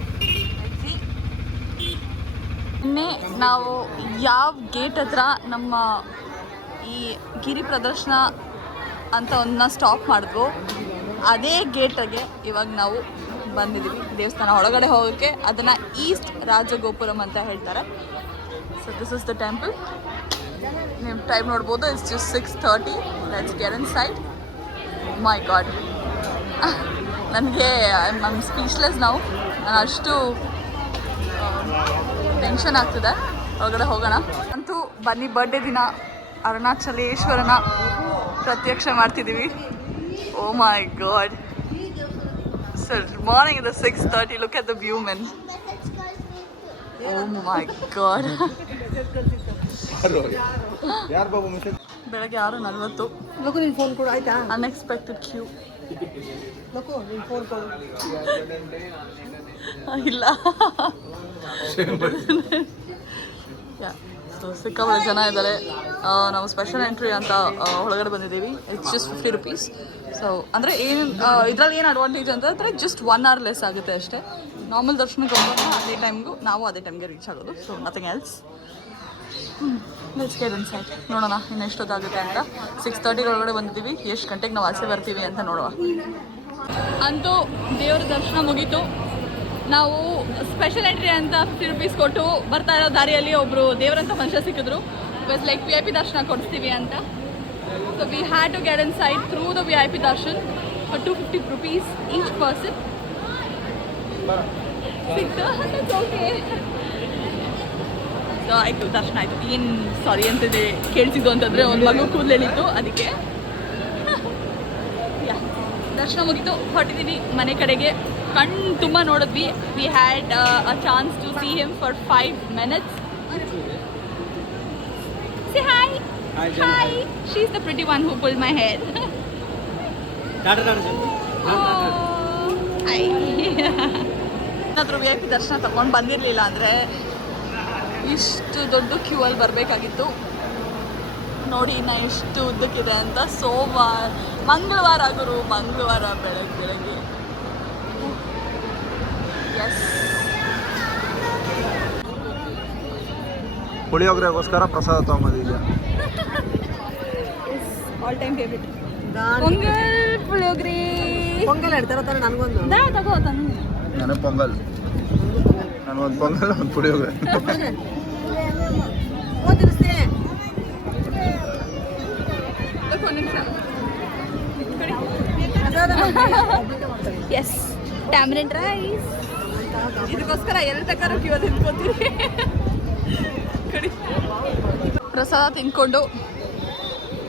ಇನ್ನೇ ನಾವು ಯಾವ ಗೇಟ್ ಹತ್ರ ನಮ್ಮ ಈ ಗಿರಿ ಪ್ರದರ್ಶನ ಅಂತ ಒಂದನ್ನ ಸ್ಟಾಪ್ ಮಾಡಿದ್ವು, ಅದೇ ಗೇಟಿಗೆ ಇವಾಗ ನಾವು ಬಂದಿದ್ದೀವಿ. ದೇವಸ್ಥಾನ ಒಳಗಡೆ ಹೋಗೋಕ್ಕೆ ಅದನ್ನು ಈಸ್ಟ್ ರಾಜಗೋಪುರಂ ಅಂತ ಹೇಳ್ತಾರೆ. So this is the temple. ನೀವು ಟೈಮ್ ನೋಡ್ಬೋದು, it's just 6:30. Let's get in side. My god, ನನಗೆ ಐಮ್ ಸ್ಪೀಚ್ಲೆಸ್ ನಾವು. ನಾನು ಅಷ್ಟು ಟೆನ್ಷನ್ ಆಗ್ತಿದೆ. ಒಳಗಡೆ ಹೋಗೋಣ. ಅಂತೂ ಬನ್ನಿ ಬರ್ಡೇ ದಿನ ಅರುಣಾಚಲೇಶ್ವರನ ಪ್ರತ್ಯಕ್ಷ ಮಾಡ್ತಿದ್ದೀವಿ. Oh my god. Sir morning ಇದೆ 6:30. Look at the view men. Oh my god. ಬೆಳಗ್ಗೆ 6:40. ಫೋನ್ ಕೊಡು ಆಯ್ತಾ? Unexpected Q. ಫೋನ್ ಕೊಡು. ಇಲ್ಲ. ಸೊ ಸಿಕ್ಕಾಪಟ್ಟೆ ಜನ ಇದ್ದಾರೆ. ನಾವು ಸ್ಪೆಷಲ್ ಎಂಟ್ರಿ ಅಂತ ಒಳಗಡೆ ಬಂದಿದ್ದೀವಿ. It's just 50 rupees. ಸೊ ಅಂದರೆ ಏನು ಇದರಲ್ಲಿ ಏನು ಅಡ್ವಾಂಟೇಜ್ ಅಂತಂದರೆ ಜಸ್ಟ್ 1 hour ಲೆಸ್ ಆಗುತ್ತೆ ಅಷ್ಟೇ. ನಾರ್ಮಲ್ ದರ್ಶನಕ್ಕೆ ಹೋಗೋಣ ಅದೇ ಟೈಮ್ಗೂ ನಾವು ಅದೇ ಟೈಮ್ಗೆ ರೀಚ್ ಆಗೋದು. So nothing else. Let's get inside. ನೋಡೋಣ ಇನ್ನು ಎಷ್ಟೊತ್ತಾಗುತ್ತೆ ಅಂತ. 6:30 ಒಳಗಡೆ ಬಂದಿದ್ದೀವಿ. ಎಷ್ಟು ಗಂಟೆಗೆ ನಾವು ಆಚೆ ಬರ್ತೀವಿ ಅಂತ ನೋಡುವ. ಅಂತೂ ದೇವ್ರ ದರ್ಶನ ಮುಗೀತು. ನಾವು ಸ್ಪೆಷಲ್ ಎಂಟ್ರಿ ಅಂತ 50 rupees ಕೊಟ್ಟು ಬರ್ತಾ ಇರೋ ದಾರಿಯಲ್ಲಿ ಒಬ್ಬರು ದೇವರಂತ ಮನುಷ್ಯ ಸಿಕ್ಕಿದ್ರು. ಬಿಕಾಸ್ ಲೈಕ್ VIP ದರ್ಶನ ಕೊಡಿಸ್ತೀವಿ ಅಂತ. So we had to get inside through the VIP darshan for 250 rupees each person. ಸಿಕ್ತು. ಓಕೆ. ಸೊ ಆಯಿತು, ದರ್ಶನ ಆಯಿತು. ಏನು ಸಾರಿ ಅಂತಿದೆ ಕೇಳಿಸಿದ್ದು ಅಂತಂದರೆ ಒಂದು ಮಗು ಕೂದಲೆಳಿತ್ತು, ಅದಕ್ಕೆ ದರ್ಶನ ಮುಗಿತು. ಹೊರಟಿದ್ದೀವಿ ಮನೆ ಕಡೆಗೆ. ಕಣ್ಣು ತುಂಬ ನೋಡಿದ್ವಿ. We had a chance to see him for 5 minutes. Say hi. Hi. She's the pretty one who pulled my hair. Hi. ಏನಾದರೂ VIP ದರ್ಶನ ತಗೊಂಡು ಬಂದಿರಲಿಲ್ಲ ಅಂದರೆ ಇಷ್ಟು ದೊಡ್ಡ ಕ್ಯೂ ಅಲ್ಲಿ ಬರಬೇಕಾಗಿತ್ತು. ನೋಡಿ ನಾ ಇಷ್ಟು ಉದ್ದಕ್ಕಿದೆ ಅಂತ. ಮಂಗಳವಾರ ಗುರು, ಮಂಗಳವಾರ ಬೆಳಗ್ಗೆ ಎಸ್. ಪುಳಿಯೋಗರೆಗೋಸ್ಕರ ಪ್ರಸಾದ ತೊಗೊಂಬಂದಿದ್ಯಾ? All time favourite pongal puliyogare. Pongal ಹೇಳ್ತಾರ ನನಗೊಂದು ತಗೋ ತಾನು. ನನಗೆ ಪೊಂಗಲ್. ನನಗೊಂದು ಪೊಂಗಲ್, ಒಂದು ಪುಳಿಯೋಗರೆ. S, tamarind rice. ಇದಕ್ಕೋಸ್ಕರ ಎಲ್ಲಿ ತನಕ ಕ್ಯೂ ತಿನ್ಕೋತೀವಿ. ಪ್ರಸಾದ ತಿನ್ಕೊಂಡು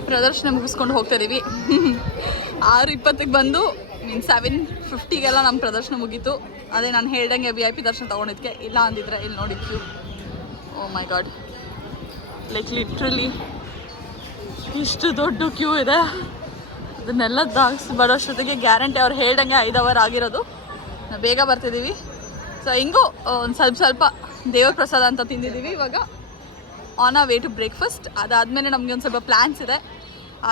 ಪ್ರದರ್ಶನ ಮುಗಿಸ್ಕೊಂಡು ಹೋಗ್ತಾ ಇದೀವಿ. 6:20 ಬಂದು 7:50 ನಮ್ಮ ಪ್ರದರ್ಶನ ಮುಗೀತು. ಅದೇ ನಾನು ಹೇಳ್ದಂಗೆ VIP ದರ್ಶನ ತೊಗೊಂಡಿದ್ಕೆ. ಇಲ್ಲ ಅಂದಿದ್ರೆ ಇಲ್ಲಿ ನೋಡಿ Q. O my god, like literally ಇಷ್ಟು ದೊಡ್ಡ ಕ್ಯೂ ಇದೆ. ಅದನ್ನೆಲ್ಲ ದಾಗಿಸಿ ಬರೋಷ್ಟೊತ್ತಿಗೆ ಗ್ಯಾರಂಟಿ ಅವ್ರು ಹೇಳ್ದಂಗೆ 5 hour ಆಗಿರೋದು. ನಾವು ಬೇಗ ಬರ್ತಿದ್ದೀವಿ. ಸೊ ಹಿಂಗೂ ಒಂದು ಸ್ವಲ್ಪ ದೇವ್ರ ಪ್ರಸಾದ ಅಂತ ತಿಂದಿದ್ದೀವಿ. ಇವಾಗ ಆನ್ ಆ ವೇ ಟು ಬ್ರೇಕ್ಫಾಸ್ಟ್. ಅದಾದಮೇಲೆ ನಮಗೆ ಒಂದು ಸ್ವಲ್ಪ ಪ್ಲ್ಯಾನ್ಸ್ ಇದೆ.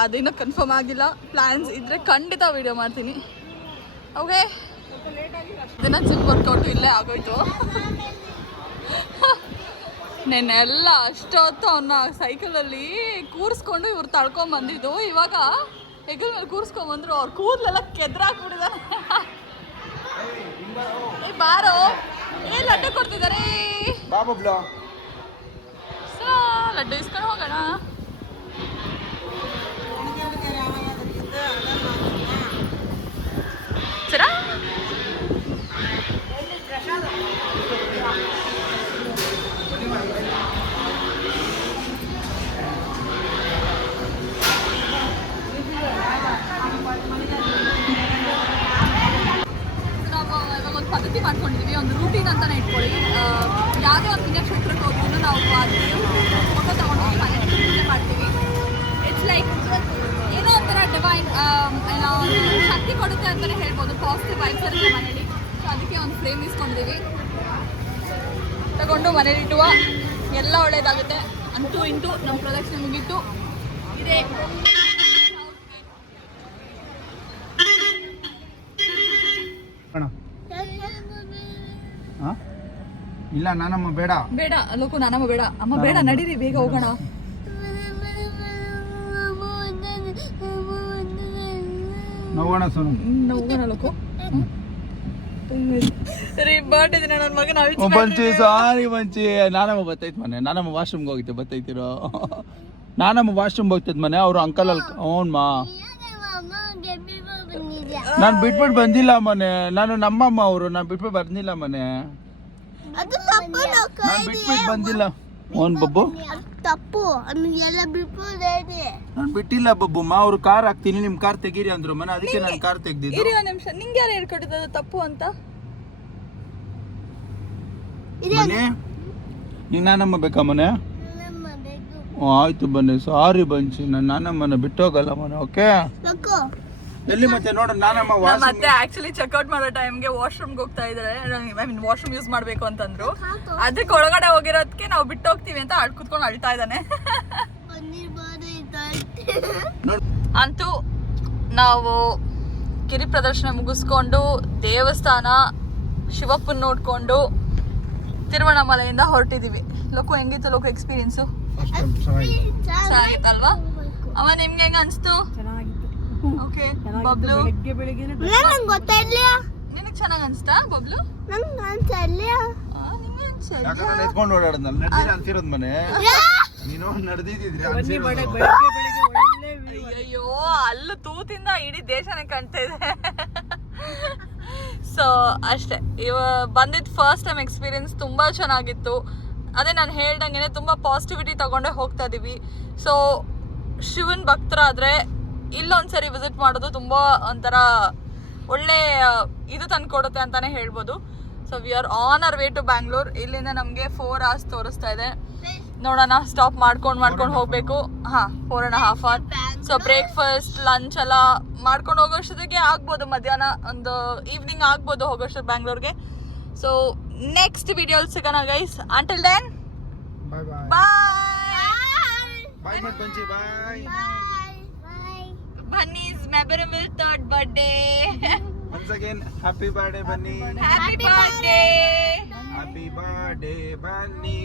ಅದಿನ್ನೂ ಕನ್ಫರ್ಮ್ ಆಗಿಲ್ಲ. ಪ್ಲ್ಯಾನ್ಸ್ ಇದ್ದರೆ ಖಂಡಿತ ವೀಡಿಯೋ ಮಾಡ್ತೀನಿ. ಓಕೆ, ದಿನ ಜಿಮ್ ವರ್ಕೌಟು ಇಲ್ಲೇ ಆಗೋಯ್ತು. ನೆನ್ನೆಲ್ಲ ಅಷ್ಟೊತ್ತು ಅವನ್ನ ಸೈಕಲಲ್ಲಿ ಕೂರಿಸ್ಕೊಂಡು ಇವ್ರು ತಳ್ಕೊಂಬಂದಿದ್ದು. ಇವಾಗ ಹೆಗಲ್ ಮೇಲೆ ಕೂರಿಸ್ಕೊಂಬಂದ್ರು. ಅವ್ರ ಕೂದಲೆಲ್ಲ ಕೆದ್ರಾಕ್ಬಿಟ್ಟಿದ್ದಾರೆ. ಬಾರೋ, ಲಡ್ಡು ಕೊಡ್ತಿದ್ದಾರೆ. ಲಡ್ಡು ಇಸ್ಕೊಂಡು ಹೋಗೋಣ. ಸರಾ ಪದ್ಧತಿ ಮಾಡ್ಕೊಂಡಿದ್ದೀವಿ. ಒಂದು ರೂಟೀನ್ ಅಂತಲೇ ಇಟ್ಕೊಳ್ಳಿ. ಯಾವುದೇ ಒಂದು ಪುಣ್ಯಕ್ಷೇತ್ರಕ್ಕೆ ಹೋಗಿದ್ರು ನಾವು ಆ ದೇವ್ರ ಫೋಟೋ ತೊಗೊಂಡೋಗಿ ಮನೆ ಪೂಜೆ ಮಾಡ್ತೀವಿ. ಇಟ್ಸ್ ಲೈಕ್ ಏನೋ ಒಂಥರ ಡಿವೈನ್ ಏನೋ ಶಕ್ತಿ ಕೊಡುತ್ತೆ ಅಂತಲೇ ಹೇಳ್ಬೋದು. ಪಾಸಿಟಿವ್ ವೈಬ್ಸ್ ಇರುತ್ತೆ ಮನೇಲಿ. ಸೊ ಅದಕ್ಕೆ ಒಂದು ಫ್ರೇಮ್ ಇಸ್ಕೊಂಡಿದ್ದೀವಿ. ತಗೊಂಡು ಮನೇಲಿ ಇಟ್ಟುವ ಎಲ್ಲ ಒಳ್ಳೇದಾಗುತ್ತೆ. ಅಂತೂ ಇಂತೂ ನಮ್ಮ ಪ್ರದಕ್ಷಿಣೆ ಮುಗೀತು. ಇದೆ ಇಲ್ಲ ನಾನಮ್ಮ ಬೇಡ ಬೇಡ ಲೋಕು, ನಾನಮ್ಮ ಬೇಡ. ಅಮ್ಮ ಬೇಡ, ನಡೀರಿ ಬೇಗ ಹೋಗೋಣ. ನೋಗೋಣ ಸೋನು, ಹೋಗೋಣ ಲೋಕು. ಸರಿ, ಬರ್ಡೇ ದಿನ ನನ್ನ ಮಗನ ಮಂಚಿ ಸಾರಿ ಮಂಚಿ. ನಾನಮ್ಮ ಬತ್ತೈತ್ ಮನೆ. ನಾನಮ್ಮ ವಾಶ್ರೂಮ್ಗೆ ಹೋಗಿದ್ದೆ. ಬತ್ತೈತಿರೋ ನಾನಮ್ಮ ವಾಶ್ರೂಮ್ಗೆ ಹೋಗ್ತೈತ್ ಮನೆ. ಅವರು ಅಂಕಲ್ ಅಲ್ಲಿ ಅವನ್ಮಾ ನಾನು ಬಿಟ್ಬಿಟ್ಟು ಬಂದಿಲ್ಲ ಮನೆ. ನಾನು ನಮ್ಮಮ್ಮ ಅವರು. ನಾನು ಬಿಟ್ಬಿಟ್ಟು ಬಂದಿಲ್ಲ ಮನೆ. ನಾನು ಬಿಟ್ಬಿಟ್ಟು ಬಂದಿಲ್ಲ. ಓನ್ ಬಬ್ಬು ತಪ್ಪು ಎಲ್ಲ ಬಿಟ್ಬಿಡೇನೆ. ನಾನು ಬಿಟ್ಟಿಲ್ಲ ಬಬ್ಬುಮ್ಮ. ಅವ್ರು ಕಾರ್ ಹಾಕ್ತೀನಿ, ನಿಮ್ ಕಾರ್ ತೆಗೀರಿ ಅಂದ್ರು ಮನೆ. ಅದಕ್ಕೆ ನಾನು ಕಾರ್ ತೆಗ್ದಿದ್ದು. ಇರಿ ಒಂದು ನಿಮಿಷ. ನಿಂಗೆ ಯಾರು ಹೇಳ್ಕೊಟ್ಟಿದ್ದು ತಪ್ಪು ಅಂತ? ಮನೆ ಈಗ ನಾನಮ್ಮ ಬೇಕಾ ಮನೆ? ಆಯ್ತು ಬನ್ನಿ. ಸಾರಿ ಬಂಚಿ, ನಾನು ನಾನಮ್ಮನ ಬಿಟ್ಟೋಗಲ್ಲ ಮನೆ. ಓಕೆ ಎಲ್ಲಿ ಮತ್ತೆ ನೋಡ ನಾನಮ್ಮ ನಮ್ಮ ಮತ್ತೆ ಆಕ್ಚುಲಿ ಚೆಕ್ಔಟ್ ಮಾಡೋ ಟೈಮ್ಗೆ ವಾಶ್ರೂಮ್ಗೆ ಹೋಗ್ತಾ ಇದಾರೆ. ಐ ಮೀನ್ ವಾಶ್ರೂಮ್ ಯೂಸ್ ಮಾಡ್ಬೇಕು ಅಂತಂದ್ರು. ಅದಕ್ಕೆ ಒಳಗಡೆ ಹೋಗಿರೋದಕ್ಕೆ ನಾವು ಬಿಟ್ಟು ಹೋಗ್ತೀವಿ ಅಂತ ಕುತ್ಕೊಂಡು ಅಳ್ತಾ ಇದ್ದಾನೆ. ಅಂತೂ ನಾವು ಗಿರಿ ಪ್ರದರ್ಶನ ಮುಗಿಸ್ಕೊಂಡು ದೇವಸ್ಥಾನ ಶಿವಪ್ಪನ್ ನೋಡ್ಕೊಂಡು ತಿರುವಣ್ಣಾಮಲೆಯಿಂದ ಹೊರಟಿದೀವಿ. ಲೋಕು ಹೆಂಗಿತ್ತು ಲೋಕು ಎಕ್ಸ್ಪೀರಿಯನ್ಸು? ಚೆನ್ನಾಗಿತ್ತಲ್ವಾ? ಅವ ನಿಮ್ಗೆ ಹೆಂಗ ಅನ್ಸ್ತು? ಓಕೆ ಬಬ್ಲು ಗೊತ್ತಿಲ್ಲ ನಿನಗೆ ಚೆನ್ನಾಗಿ ಅನ್ಸ್ತಾ ಬಬ್ಲು? ನಂಗೆ ಅನ್ಸಲ್ಲ. ನಿಮ್ಗೆ ಅನ್ಸಲ್ಲ? ಎತ್ಕೊಂಡು ಓಡಾಡದ್ನಲ್ಲ ನಡೆದಿಲ್ಲ ಅನ್ಸಿರೋದ್ ಮನೆ ನೀನು ನಡೆದಿದ್ರಿ ಅಯ್ಯೋ ಅಲ್ಲೂ ತೂತಿಂದ ಇಡೀ ದೇಶನೇ ಕಾಣ್ತಾ ಇದೆ. ಸೊ ಅಷ್ಟೇ, ಬಂದಿದ್ದು ಫಸ್ಟ್ ಟೈಮ್ ಎಕ್ಸ್ಪೀರಿಯನ್ಸ್ ತುಂಬ ಚೆನ್ನಾಗಿತ್ತು. ಅದೇ ನಾನು ಹೇಳ್ದಂಗೆ ತುಂಬ ಪಾಸಿಟಿವಿಟಿ ತಗೊಂಡೇ ಹೋಗ್ತಾ ಇದೀವಿ. ಸೊ ಶಿವನ್ ಭಕ್ತರಾದರೆ ಇಲ್ಲೊಂದ್ಸರಿ ವಿಸಿಟ್ ಮಾಡೋದು ತುಂಬ ಒಂಥರ ಒಳ್ಳೆ ಇದು ತಂದ್ಕೊಡುತ್ತೆ ಅಂತಾನೆ ಹೇಳ್ಬೋದು. So we are on our way to Bangalore. ಇಲ್ಲಿಂದ ನಮಗೆ 4 hours ತೋರಿಸ್ತಾ ಇದೆ. ನೋಡೋಣ, ಸ್ಟಾಪ್ ಮಾಡ್ಕೊಂಡು ಹೋಗಬೇಕು. 4.5 hours. ಸೊ ಬ್ರೇಕ್ಫಾಸ್ಟ್ ಲಂಚ್ ಎಲ್ಲ ಮಾಡ್ಕೊಂಡು ಹೋಗೋಷ್ಟೊತ್ತಿಗೆ ಆಗ್ಬೋದು, ಮಧ್ಯಾಹ್ನ ಒಂದು ಈವ್ನಿಂಗ್ ಆಗ್ಬೋದು ಹೋಗೋಷ್ಟೊತ್ತು ಬ್ಯಾಂಗ್ಳೂರ್ಗೆ. ಸೊ ನೆಕ್ಸ್ಟ್ ವಿಡಿಯೋಲಿ ಸಿಗೋಣ ಗೈಸ್. ಅಂಟಿಲ್ ದೆನ್ ಬಾಯ್ ಬಾಯ್ ಬಾಯ್ ಮತ್ ಬಂಚಿ ಬಾಯ್. Bunny's memorable 3rd birthday. Once again, happy birthday Bunny. Happy birthday. Happy birthday Bunny.